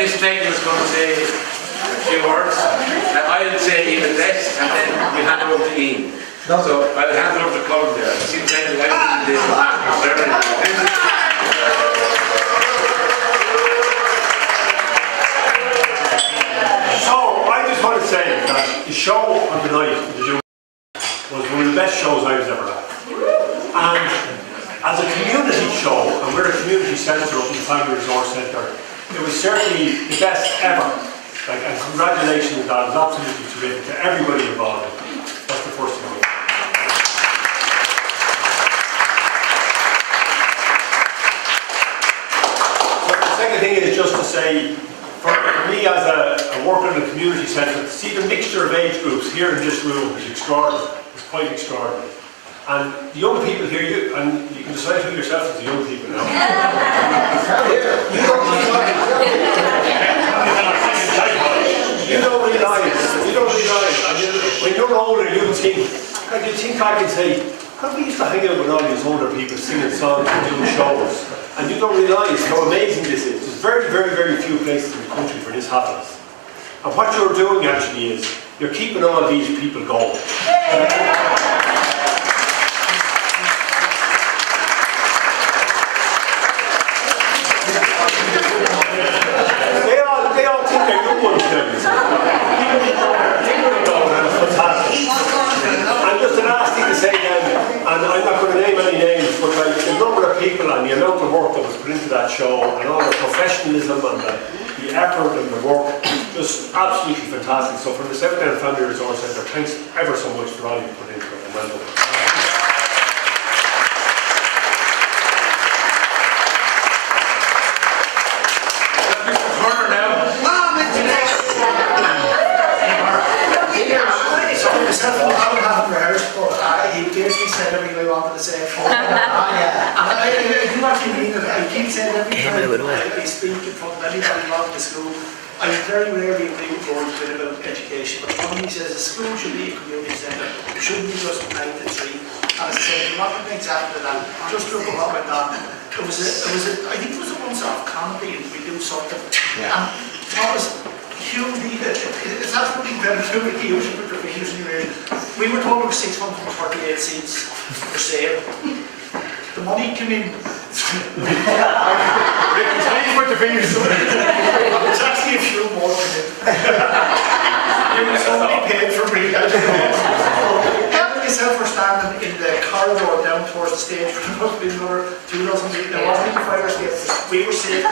Miss Megan is going to say a few words. I'll say even less, and then we hand it over to Ian. So I'll hand it over to Colin there. So I just want to say that the show on the night was one of the best shows I've ever had. And as a community show, and we're a community centre up in the Family Resource Centre, it was certainly the best ever. Like, and congratulations on that. It was absolutely terrific to everybody involved. That's the first thing. So the second thing is just to say, for me as a worker in a community centre, to see the mixture of age groups here in this room is extraordinary. It's quite extraordinary. And the young people here, you can decide who yourself as the young people now. You don't realise, when you're older, you think back and say, God, we used to hang out with all these older people singing songs and doing shows. And you don't realise how amazing this is. There's very, very, very few places in the country where this happens. And what you're doing actually is, you're keeping all these people going. They all think they're young ones now. And just the last thing to say then, and I'm not going to name any names, but like the number of people and the amount of work that was put into that show, and all the professionalism and the effort and the work, just absolutely fantastic. So from the Southend Family Resource Centre, thanks ever so much for all you put into it, and well done. Said everything I wanted to say. And I do actually mean it. I keep saying every time I speak in front of anybody involved in the school, I very rarely agree with Gordon's bit about education. But when he says the school should be a community centre, it shouldn't be just 9 to 3. And as I said, I'm not an example of that. Just look at what went on. I think it was a once-off comedy and we do something. Yeah. And that was hugely, it's absolutely better to do with the usual put your fingers in your ears. We were told there were 638 seats for sale. The money came in. It's actually a few more than it. Somebody paid for me. Helen myself were standing in the corridor down towards the stage for there must be another 2 dozen people. There wasn't even fire escape. We were safe.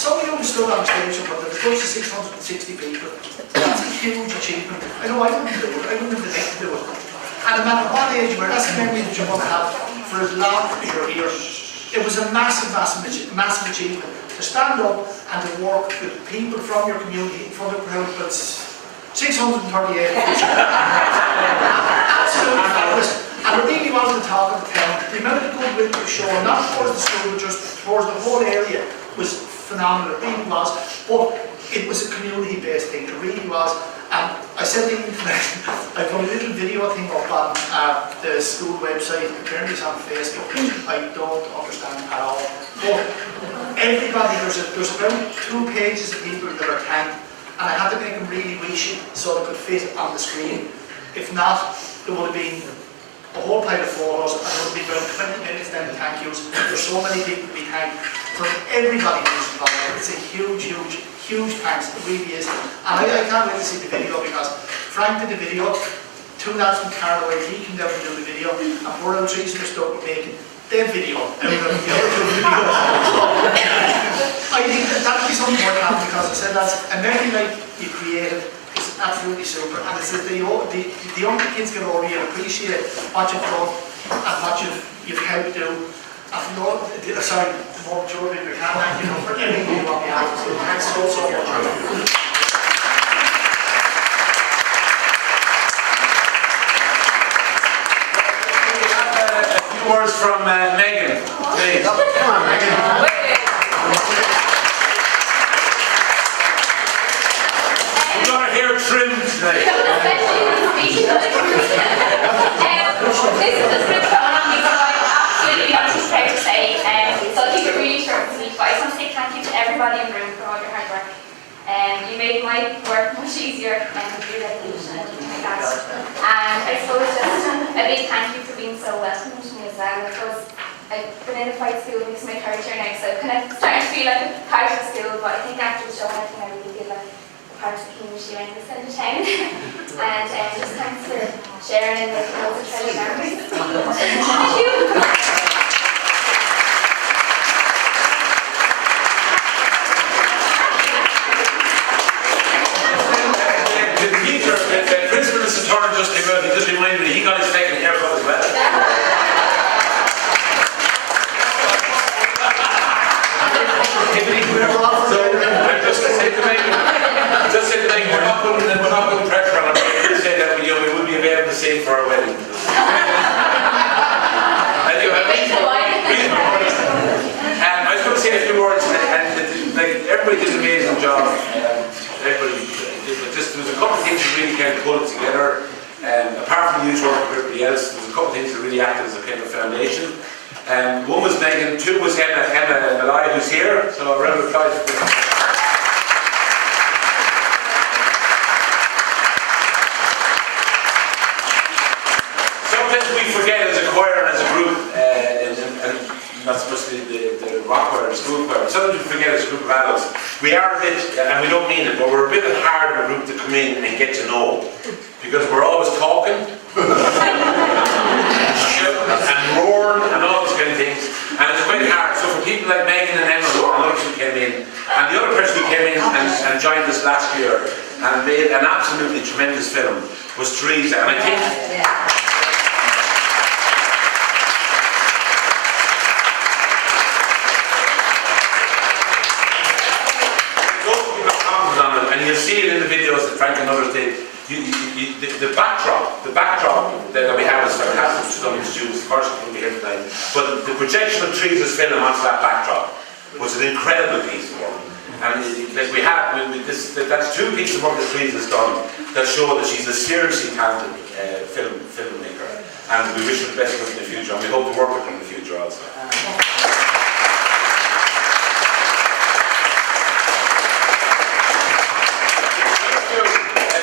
Some of you stood on stage, but there was close to 660 people. That's a huge achievement. I know I wouldn't do it. I wouldn't have the next to do it. And no matter what age you were, that's the memory that you want to have for as long as you're here. It was a massive achievement to stand up and to work with people from your community in front of a crowd of 638 people. Absolutely fabulous. And I really wanted to talk about the town. The amount of goodwill you show, not towards the school, but just towards the whole area, was phenomenal. It really was. But it was a community-based thing. It really was. And I said to you tonight, I put a little video thing up on the school website. Apparently it's on Facebook, which I don't understand at all. But everybody, there's about 2 pages of people that are thanked, and I had to make them really wishy so they could fit on the screen. If not, there would have been a whole pile of photos, and there would be about 20 minutes then of thank yous. There's so many people to be thanked from everybody who's involved. It's a huge thanks, it really is. And I can't wait to see the video, because Frank did the video, 2 lads from Carraway, he came down to do the video, and poor old Teresa was stuck with making their video out of the other 2 videos. I think that would be something more to happen, because I said that's a memory like you created. It's absolutely super, and it's the younger kids get over here, appreciate what you've done and what you've helped do. And sorry, more Jordan, we can't thank you for everything you want me out. So thanks so much. Words from Megan, please. Come on, Megan. We've got our hair trimmed today. This is the script that I'm absolutely not too proud to say. my work much easier and re-resolution and everything like that. And I suppose just a big thank you for being so welcoming to me as well. I suppose I've been in a fight school, this is my third year now, so I'm kind of starting to feel like a part of the school, but I think after the show I think I really feel like a part of the community around this end of town. And just thanks for sharing and making loads of treasure memories. Thank you. Just came out, he just reminded me he got his second haircut as well. So I just said to Megan, we're not putting pressure on him. We say that we would be available the same for our wedding. I was going to say a few words, and like everybody did an amazing job. Everybody, just there was a couple of things that really kind of pulled it together. Apart from the youth work with everybody else, there was a couple of things that really acted as a kind of foundation. One was Megan, two was Emma Malai, who's here. So a round of applause. Sometimes we forget as a choir and as a group, and that's mostly the rock choir, the school choir. Sometimes we forget as a group of adults. We are a bit, and we don't mean it, but we're a bit hard of a group to come in and get to know. Because we're always talking and roaring and all those kind of things, and it's quite hard. So for people like Megan and Emma who came in, and the other person who came in and joined us last year and made an absolutely tremendous film was Teresa. And I think those people are commented on it, and you'll see it in the videos that Frank and others did. The backdrop that we have is fantastic. Some of the students, of course, will be here tonight. But the projection of Teresa's film onto that backdrop was an incredible piece of work. And like that's two pieces of work that Teresa's done that show that she's a seriously talented filmmaker. And we wish her the best of luck in the future, and we hope to work with her in the future also.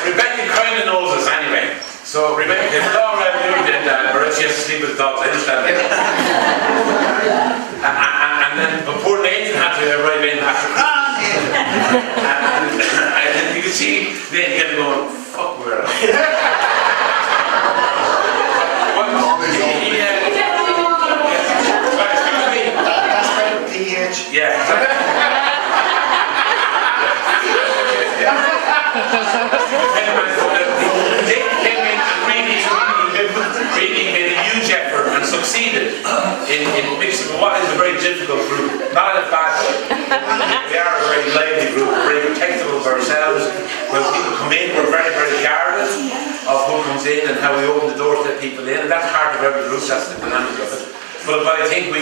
Rebecca kind of knows us anyway. So Rebecca is all around doing that, or she has to sleep with the dogs, I understand that. and then, but poor Nathan had to arrive in after and you can see Nathan going, fuck, where am I? Excuse me. That's right, PH. Yeah. Really made a huge effort and succeeded in mixing what is a very difficult group. Not in a bad way. We are a very lively group, very protective of ourselves. When people come in, we're very, very guarded of who comes in and how we open the door to let people in. And that's part of every group, that's the dynamic of it. But I think we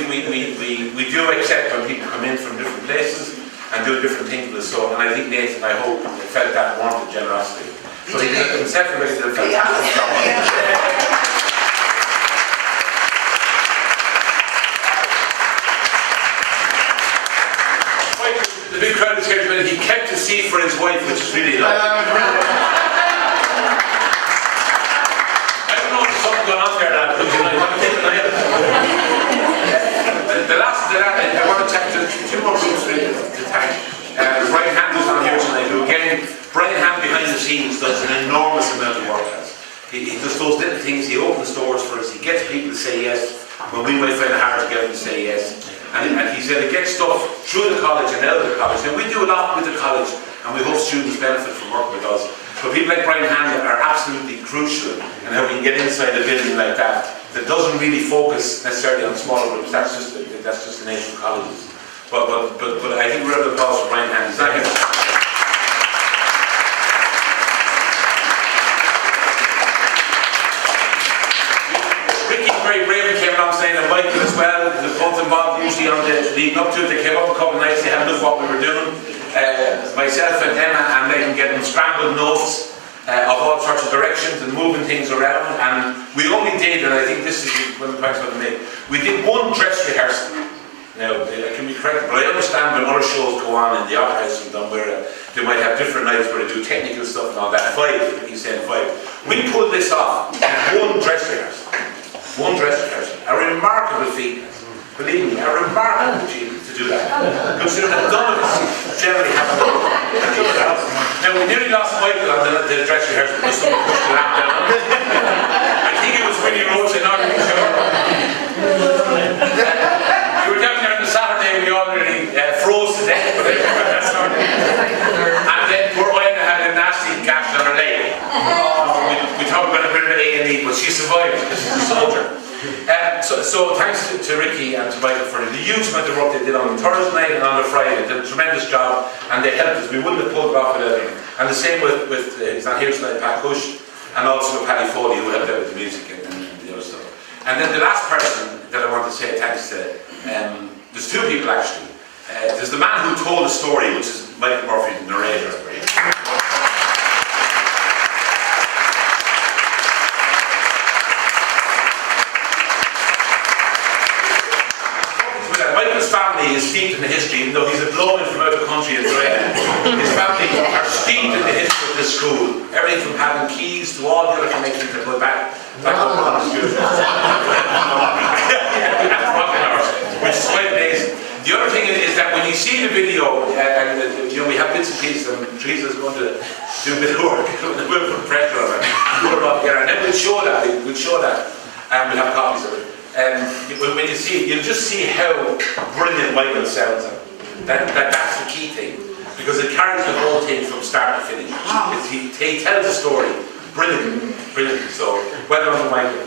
do accept when people come in from different places and do different things with us. So, and I think Nathan, I hope, felt that warmth and generosity. But he did himself really did a fantastic job. The big crowd is here tonight. He kept a seat for his wife, which is really nice. I don't know if there's something going on there now, but I want to take two more groups to thank. Brian Handler's on here tonight, who again, Brian Hand behind the scenes does an enormous amount of work. He does those little things, he opens doors for us, he gets people to say yes, when we might find it hard to get them to say yes. And he said he gets stuff through the college and out of the college. And we do a lot with the college, and we hope students benefit from working with us. But people like Brian Hand are absolutely crucial in how we can get inside a building like that doesn't really focus necessarily on smaller groups. That's just the nature of colleges. But I think we're able to applause for Brian Hand. Is that him? Very brave and came alongside, and Michael as well. They're both involved usually on the leading up to it. They came up a couple of nights, they had a look at what we were doing. Myself and Emma and Megan getting scrambled notes of all sorts of directions and moving things around. And we only did, and I think this is one of the points I want to make, we did one dress rehearsal Now, I can be correct, but I understand when other shows go on in the Opera House and done where they might have different nights where they do technical stuff and all that. 5, he's saying 5. We pulled this off in one dress rehearsal. One dress rehearsal. A remarkable feat. Believe me, a remarkable achievement to do that. Considering that none of us generally have to. Now, we nearly lost Michael on the dress rehearsal because someone pushed the lamp down on him. I think it was Winnie Rose, I'm not really sure. We were down there on the Saturday, we all nearly froze to death. And then poor Ina had a nasty gash on her leg. We thought we were going to put her in A&E, but she survived because she's a soldier. So thanks to Ricky and to Michael for the huge amount of work they did on the Thursday night and on the Friday. They did a tremendous job and they helped us. We wouldn't have pulled it off without them. And the same with he's not here tonight, Pat Cush, and also with Paddy Foley, who helped out with the music and the other stuff. And then the last person that I want to say thanks to, there's 2 people actually. There's the man who told the story, which is Michael Murphy, the narrator. Michael's family is steeped in the history, even though he's a blow-in from out of the country in Drogheda. His family are steeped in the history of this school. Everything from having keys to all the other connections that go back up on the school. Which is quite amazing. The other thing is that when you see the video, and you know, we have bits and pieces, and Teresa's going to do a bit of work, we'll put pressure on it, put it all together, and then we'll show that, and we'll have copies of it. When you see it, you'll just see how brilliant Michael sounds. That's the key thing, because it carries the whole thing from start to finish. He tells a story brilliantly. So, well done to Michael.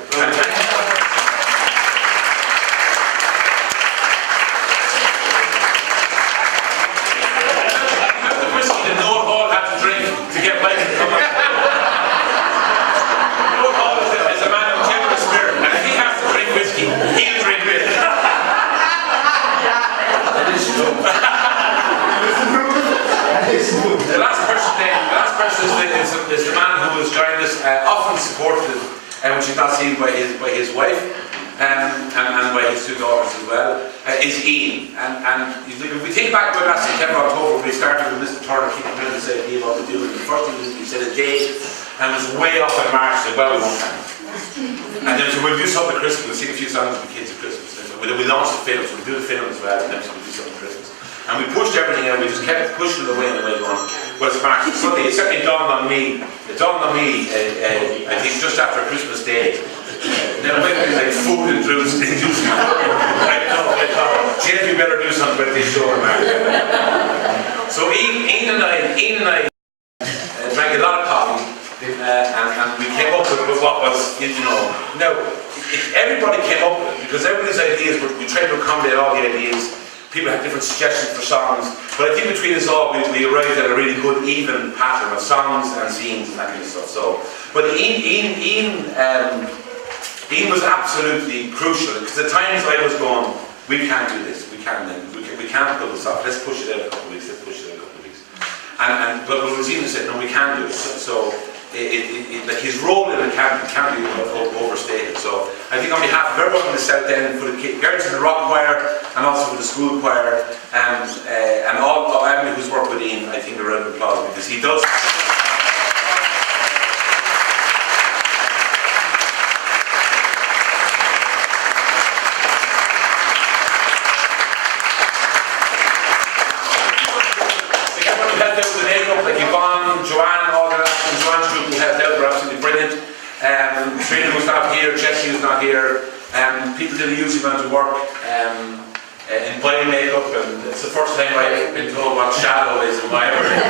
Is the man who has joined us, often supported, which is not seen by his wife and by his 2 daughters as well, is Ian. And if we think back to last September, October, when we started with Mr. Turner kicking around this idea of what we're doing, the first thing we said a date, and it was way off in March, said, well, we won't have it. And then we said, we'll do something at Christmas, we'll sing a few songs with the kids at Christmas. And we launched the film, so we'll do the film as well, and then we'll do something at Christmas. And we pushed everything out, we just kept pushing it away and away going. Well, it's March. Suddenly, it certainly dawned on me, I think just after Christmas Day. Then it went like food and drinks. I thought, James, we better do something about this show in March. So Ian and I drank a lot of coffee, and we came up with what was, you know, now, everybody came up with it, because everybody's ideas, we tried to accommodate all the ideas. People had different suggestions for songs, but I think between us all, we arrived at a really good, even pattern of songs and scenes and that kind of stuff. So, but Ian was absolutely crucial, because at times I was going, we can't do this, we can't pull this off. Let's push it out a couple of weeks. But Ian said, no, we can do it. So like his role in it can't be overstated. So I think on behalf of everyone in the South End, for the girls in the rock choir and also for the school choir, and all everyone who's worked with Ian, I think a round of applause, because he does. Trina was not here, Jessie was not here, people did a huge amount of work in body makeup, and it's the first time I've been told what shadow is in my area.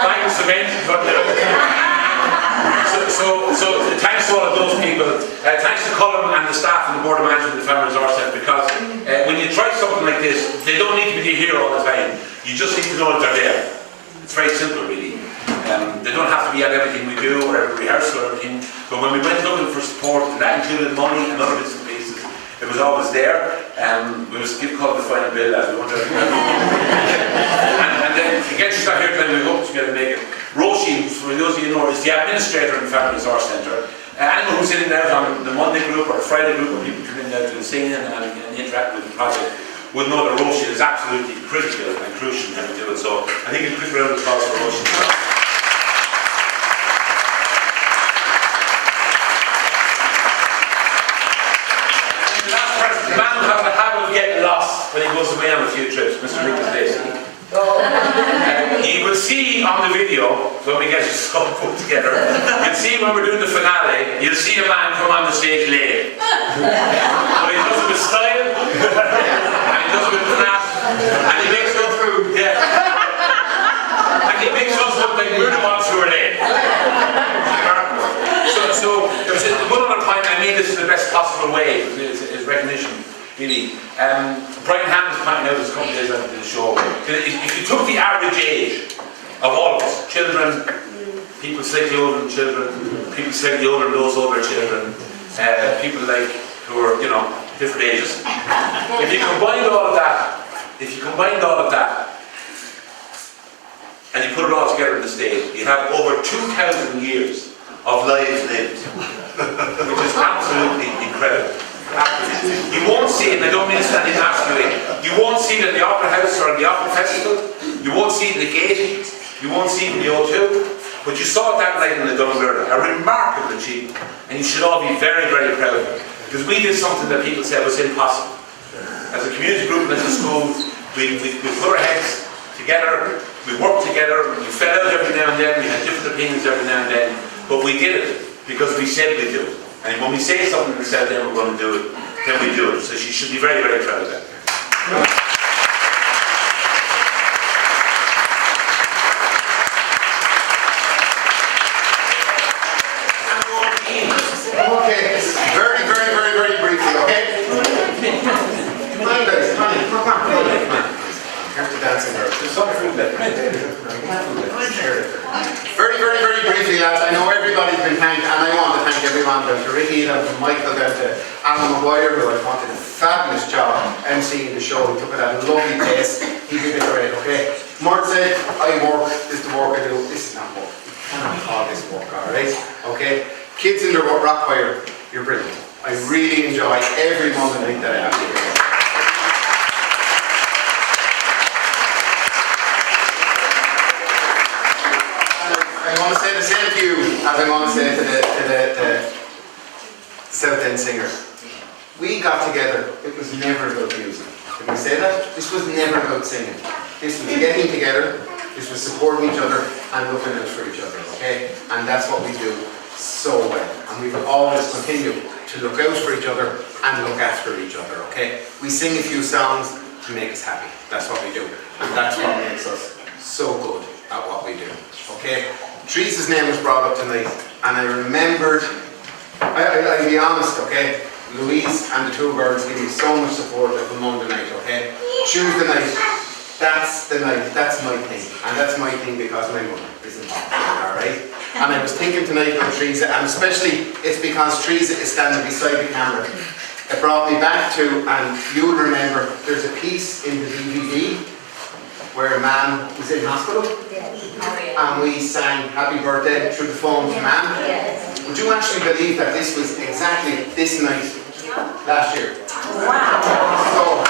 Thanks to men, so thanks to all of those people, thanks to Colin and the staff and the Board of Management of the Family Resource Centre, because when you try something like this, they don't need to be here all the time, you just need to know that they're there. It's very simple, really. They don't have to be at everything we do or every rehearsal or everything. But when we went looking for support, and that included money and other bits and pieces, it was always there. We must give Colin the final bill as we wanted. And then again, she's not here tonight. We hope to be able to make it. Roisin, for those of you who know, is the administrator in the Family Resource Centre. Anyone who's in and out on the Monday group or Friday group, where people come in and out to the singing and interact with the project, would know that Roisin is absolutely critical and crucial in how we do it. So I think a quick round of applause for Roisin. The last person, the man who has the habit of getting lost when he goes away on a few trips, Mr. Nicholas Lacey. You will see on the video, when we get it all put together, you'll see when we're doing the finale, you'll see a man come on the stage late. But he does it with style, and he does it with panache, and he makes us look, and he makes us look like we're the ones who are late. So there's one other point, I mean this in the best possible way, is recognition. Really. Brian Ham was pointing out this a couple of days after the show. If you took the average age of all of us, children, people slightly older than children, people slightly older than those older children, people like who are, you know, different ages. If you combined all of that, and you put it all together on the stage, you have over 2,000 years of lives lived, which is absolutely incredible. You won't see it, and I don't mean to stand in masculine. You won't see it in the Opera House or in the Opera Festival. You won't see it in the Gaiety. You won't see it in the O2. But you saw it that night in the Dunmurda. A remarkable achievement. And you should all be very, very proud of it. Because we did something that people said was impossible. As a community group and as a school, we put our heads together, we worked together, we fell out every now and then, we had different opinions every now and then. But we did it because we said we'd do it. And when we say something and said then we're going to do it, then we do it. So she should be very, very proud of that. Okay, very, very, very, very briefly, okay? Come on, guys, come on. Here's the dancing girl. There's some food left. Very, very, very briefly, lads, I know everybody's been thanked, and I want to thank everyone, down to Ricky, down to Michael, down to Alan Maguire, who I thought did a fabulous job emceeing the show. He took it at a lovely pace. He did it great, okay? Mort said, I work, this is the work I do. This is not work. You cannot call this work, alright? Okay? Kids in the rock choir, you're brilliant. I really enjoy every Monday night that I have here. I want to say the same to you as I want to say to the Southend singers. We got together, it was never about music. Can we say that? This was never about singing. This was getting together, this was supporting each other and looking out for each other, okay? And that's what we do so well. And we will always continue to look out for each other and look after each other, okay? We sing a few songs to make us happy. That's what we do. And that's what makes us so good at what we do, okay? Teresa's name was brought up tonight, and I remembered, I'll be honest, okay? Louise and the two girls gave me so much support of the Monday night, okay? Tuesday night, that's the night, that's my thing. And that's my thing because my mother is involved, alright? And I was thinking tonight about Teresa, and especially it's because Teresa is standing beside the camera. It brought me back to, and you'll remember, there's a piece in the DVD where a man was in hospital, and we sang Happy Birthday through the phone to man. Would you actually believe that this was exactly this night last year? Wow.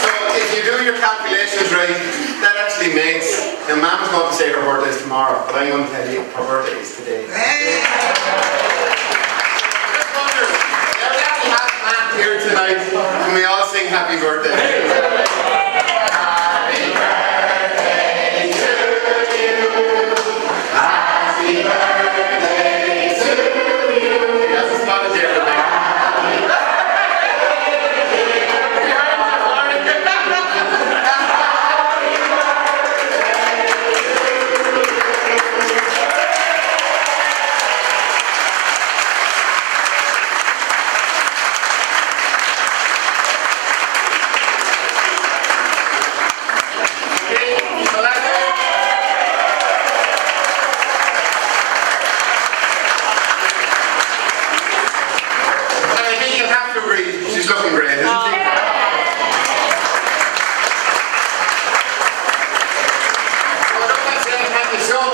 So if you do your calculations right, that actually makes, now Mam's going to say her birthday is tomorrow, but I'm going to tell you her birthday is today. Here tonight, can we all sing happy birthday? Happy birthday to you. Happy birthday to you. That's a spot of everything.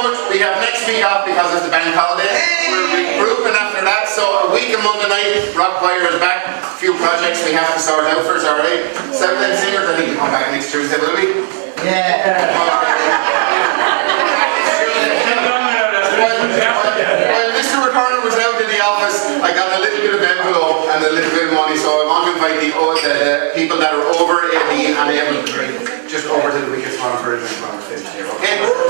much. We have next week off because it's the bank holiday. We're regrouping after that, so a week and Monday night, Rock Choir is back. A few projects we have to sort out first, alright? Southend Singers, I think we come back next Tuesday, will we? Yeah. While Mr. Returner was out in the office, I got a little bit of envelope and a little bit of money, so I want to invite the people that are over 18 and able to drink just over to the Wicked Small for a drink when we're finished here, okay?